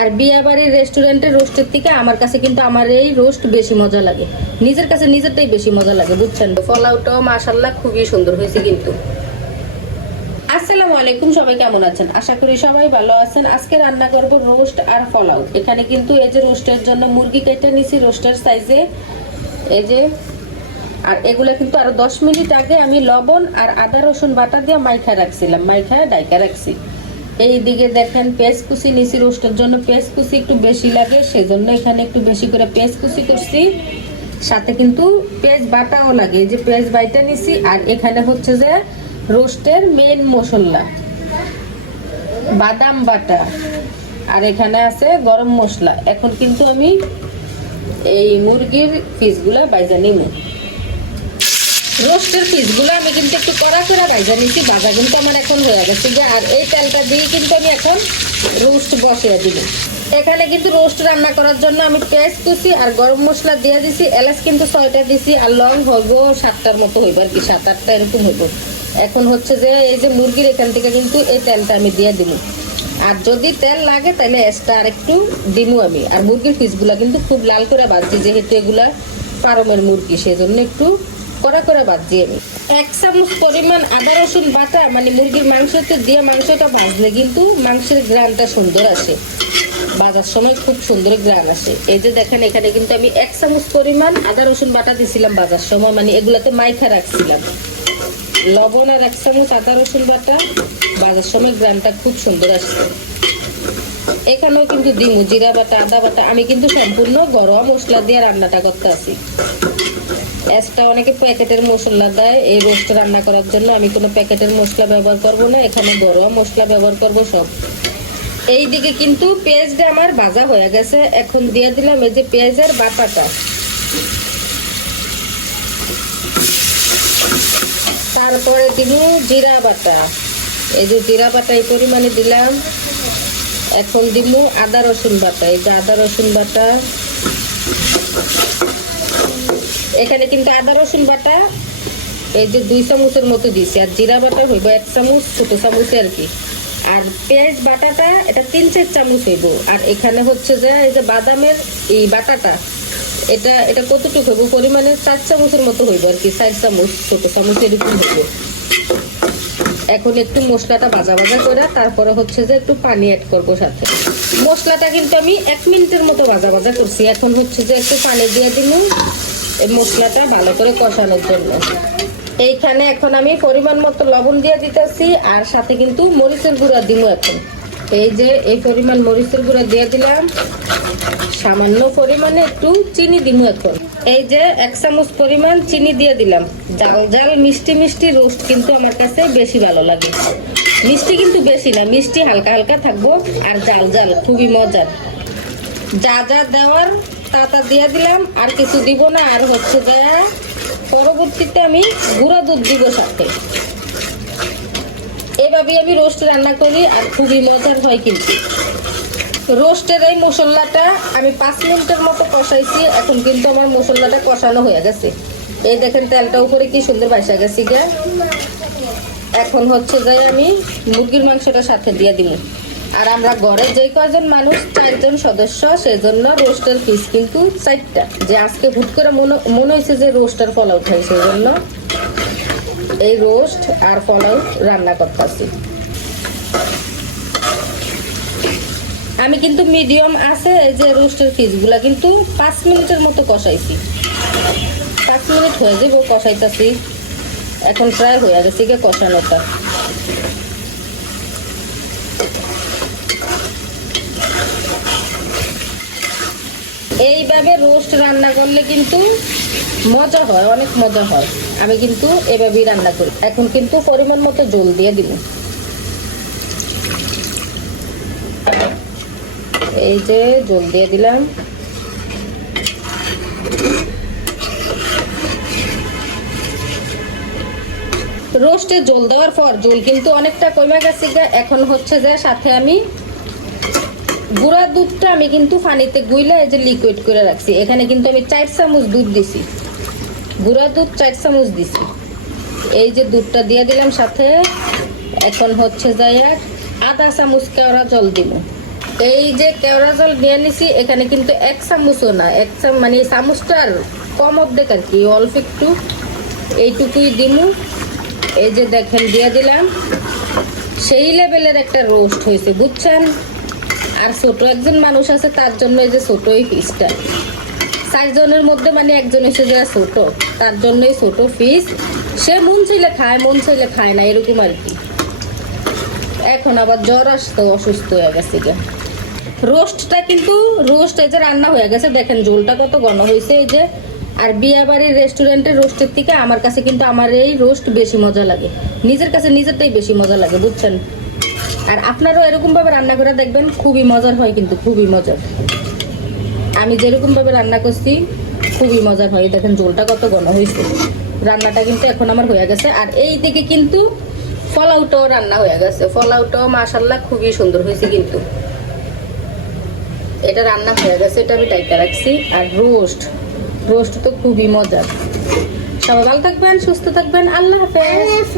আর বিয়া বাড়ির রেস্টুরেন্টের রোস্টের থেকে আমার কাছে কিন্তু আমার এই রোস্ট বেশি মজা লাগে। নিজের কাছে নিজেরটাই বেশি মজা লাগে বুঝছেন? ফলাউটাও মাশাল্লাহ খুবই সুন্দর হয়েছে কিন্তু। আসসালামু আলাইকুম সবাই কেমন আছেন? আশা করি সবাই ভালো আছেন। আজকে রান্না করব রোস্ট আর ফলাউ এখানে কিন্তু এই যে রোস্টের জন্য মুরগি কেটে নিছি রোস্টের সাইজে এই যে আর এগুলো কিন্তু আরও দশ মিনিট আগে আমি লবণ আর আদা রসুন বাটা দিয়ে মাইখা রাখছিলাম মাইখা ডাইকা রাখছি। এই দিকে দেখেন পেঁয়াজ কুচি নিছি রোস্টের জন্য পেঁয়াজ কুচি একটু বেশি লাগে, সেজন্য এখানে একটু বেশি করে পেঁয়াজ কুচি করছি। সাথে কিন্তু পেঁয়াজ বাটাও লাগে যে পেঁয়াজ বাইটা নিছি, আর এখানে হচ্ছে যে রোস্টের মেন মশলা, বাদাম বাটা, আর এখানে আছে গরম মশলা। এখন কিন্তু আমি এই মুরগির পিসগুলা বাইজা নিব রোস্টের পিসগুলো আমি কিন্তু একটু কড়া করে বাইজা নিছি বাজা কিন্তু আমার এখন হয়ে গেছে যে আর এই তেলটা দিয়ে কিন্তু আমি এখন রোস্ট বসিয়ে দিব। এখানে কিন্তু রোস্ট রান্না করার জন্য আমি পেঁয়াজ কুচি আর গরম মশলা দিয়ে দিছি, এলাচ কিন্তু ছয়টা দিছি, আর লং হইব সাতটার মতো হইব আর কি, সাত আটটা এরকম হইব। এখন হচ্ছে যে এই যে মুরগির এখান থেকে কিন্তু এই তেলটা আমি দিয়ে দিব। আর যদি তেল লাগে তাহলে এক্সট্রা আর একটু দিমু আমি। আর মুরগির পিসগুলো কিন্তু খুব লাল করে বাজছি যেহেতু এগুলা পারমের মুরগি, সেজন্য একটু কড়া করে বাজছি আমি। এক চামচ পরিমাণ আদা, রসুন বাটা মানে মুরগির মাংসতে দিয়ে মাংসটা ভাজলে কিন্তু মাংসের গ্রানটা সুন্দর আসে। বাজার সময় খুব সুন্দর গ্রান আসে। এই যে দেখেন, এখানে কিন্তু আমি এক চামচ পরিমাণ আদা, রসুন বাটা দিছিলাম বাজার সময় মানে এগুলাতে মাইখা রাখছিলাম। লবণ আর এক চামচ আদা, রসুন বাটা বাজার সময় গ্রানটা খুব সুন্দর আসছে। এখানেও কিন্তু দিমু জিরা বাটা, আদা বাটা, আমি কিন্তু সম্পূর্ণ গরম মশলা দিয়ে রান্নাটা করতে আসি এক্সট্রা অনেকে প্যাকেটের মশলা দেয়। এই রোস্ট রান্না করার জন্য আমি কোনো প্যাকেটের মশলা ব্যবহার করব না, এখানে গরম মশলা ব্যবহার করব সব। এই দিকে কিন্তু পেঁয়াজটা আমার ভাজা হয়ে গেছে। এখন দিয়ে দিলাম এই যে পেঁয়াজের বাটাটা। তারপরে দিব জিরা বাটা। এই যে জিরা বাটা এই পরিমাণে দিলাম। এখন দিব আদা রসুন বাটা। এই যে আদা রসুন বাটা। এখানে কিন্তু আদা, রসুন বাটা, এই যে দুই চামচের মতো দিছি। আর জিরা বাটা হইব এক চামচ, ছোটো চামচে আর কি। আর পেঁয়াজ বাটাটা, এটা তিন চার চামচ হইব। আর এখানে হচ্ছে যে, এই যে বাদামের এই বাটাটা, এটা এটা কতটুকু হইব? পরিমাণে চার চামচের মতো হইব আর কি, চার চামচ, ছোটো চামচ এরকম হইব। এখন একটু মশলাটা ভাজা ভাজা করে, তারপরে হচ্ছে যে একটু পানি অ্যাড করব সাথে। মশলাটা কিন্তু আমি এক মিনিটের মতো ভাজা ভাজা করছি। এখন হচ্ছে যে একটু পানি দিয়ে দিলাম এই মশলাটা ভালো করে কষানোর জন্য। এইখানে এখন আমি পরিমাণ মতো লবণ দিয়ে দিতেছি, আর সাথে কিন্তু মরিচের গুঁড়া দিব এখন। এই যে, এই পরিমাণ মরিচের গুঁড়া দিয়ে দিলাম। সামান্য পরিমাণে একটু চিনি দিব এখন। এই যে, এক চামচ পরিমাণ চিনি দিয়ে দিলাম। জাল জাল, মিষ্টি মিষ্টি রোস্ট কিন্তু আমার কাছে বেশি ভালো লাগে। মিষ্টি কিন্তু বেশি না, মিষ্টি হালকা হালকা থাকব, আর জাল জাল খুবই মজার। যা যা দেওয়ার তা তা দিয়ে দিলাম, আর কিছু দিব না, আর হচ্ছে যে পরবর্তীতে আমি গুঁড়া দুধ দিব সাথে। এভাবেই আমি রোস্ট রান্না করি, আর খুবই মজার হয় কিন্তু। রোস্টের এই মশলাটা আমি পাঁচ মিনিটের মতো কষাইছি, এখন কিন্তু আমার মশলাটা কষানো হয়ে গেছে। এই দেখেন তেলটা উপরে কি সুন্দর বাসা গেছি গা। এখন হচ্ছে যাই আমি মুরগির মাংসটা সাথে দিয়ে দিব। আর আমরা ঘরে যে কয়জন মানুষ, চারজন সদস্য, সেজন্য রোস্টের পিস কিন্তু চারটা। যে আজকে হুট করে মনে মনে হয়েছে যে রোস্টার ফলা উঠাই সেজন্য এই রোস্ট আর ফলাও রান্না করতেছি। আমি কিন্তু মিডিয়াম আছে, এই যে রোস্টের পিসগুলা কিন্তু পাঁচ মিনিটের মতো কষাইছি। পাঁচ মিনিট হয়ে যাব কষাইতেছি। এখন প্রায় হয়ে গেছে গিয়ে কষানোটা। এইভাবে রোস্ট রান্না করলে কিন্তু মজা হয়, অনেক মজা হয়। আমি কিন্তু এভাবেই রান্না করি। এখন কিন্তু পরিমাণ মতো জল দিয়ে দিব। এই যে জল দিয়ে দিলাম। রোস্টে জল দেওয়ার পর জল কিন্তু অনেকটা কমে গেছে। এখন হচ্ছে যে সাথে আমি গুঁড়া দুধটা আমি কিন্তু পানিতে গুইলে এই যে লিকুইড করে রাখছি। এখানে কিন্তু আমি চার চামচ দুধ দিছি। গুঁড়া দুধ চার চামচ দিছি। এই যে দুধটা দিয়ে দিলাম সাথে, এখন হচ্ছে যাই আধা চামচ কেওড়া জল দিব। এই যে কেওড়া জল নিয়ে নিছি, এখানে কিন্তু এক চামচও না, এক মানে চামচটার কম অর্ধেক আর কি, অল্প একটু। এইটুকুই দিমু। এই যে দেখেন, দিয়ে দিলাম। সেই লেভেলের একটা রোস্ট হয়েছে, বুঝছেন? আর ছোট একজন মানুষ আছে, তার জন্য এই যে ছোট এই পিসটা চারজনের মধ্যে মানে একজন এসে যায় ছোট, তার জন্যই ছোট ফিস সে মন চাইলে খায়, মন চাইলে খায় না, এরকম আর কি। এখন আবার জ্বর আসতো অসুস্থ হয়ে গেছে গে রোস্টটা কিন্তু, রোস্ট এই যে রান্না হয়ে গেছে, দেখেন ঝোলটা কত ঘন হয়েছে এই যে। আর বিয়া বাড়ির রেস্টুরেন্টের রোস্টের থেকে আমার কাছে কিন্তু আমার এই রোস্ট বেশি মজা লাগে। নিজের কাছে নিজেরটাই বেশি মজা লাগে, বুঝছেন? আর আপনারাও এরকম ভাবে রান্না করে দেখবেন খুবই মজার হয় কিন্তু, খুবই মজার। আমি যেরকম ভাবে রান্না করছি, খুবই মজার হয়। দেখেন ঝোলটা কত ঘন হয়েছে। রান্নাটা কিন্তু এখন আমার হয়ে গেছে। আর এই দিকে কিন্তু ফলাউটাও রান্না হয়ে গেছে। ফলাউটাও মাশাল্লাহ খুবই সুন্দর হয়েছে কিন্তু। এটা রান্না হয়ে গেছে, এটা আমি টাইটা রাখছি। আর রোস্ট রোস্ট তো খুবই মজার। সবাই ভালো থাকবেন, সুস্থ থাকবেন। আল্লাহ হাফেজ।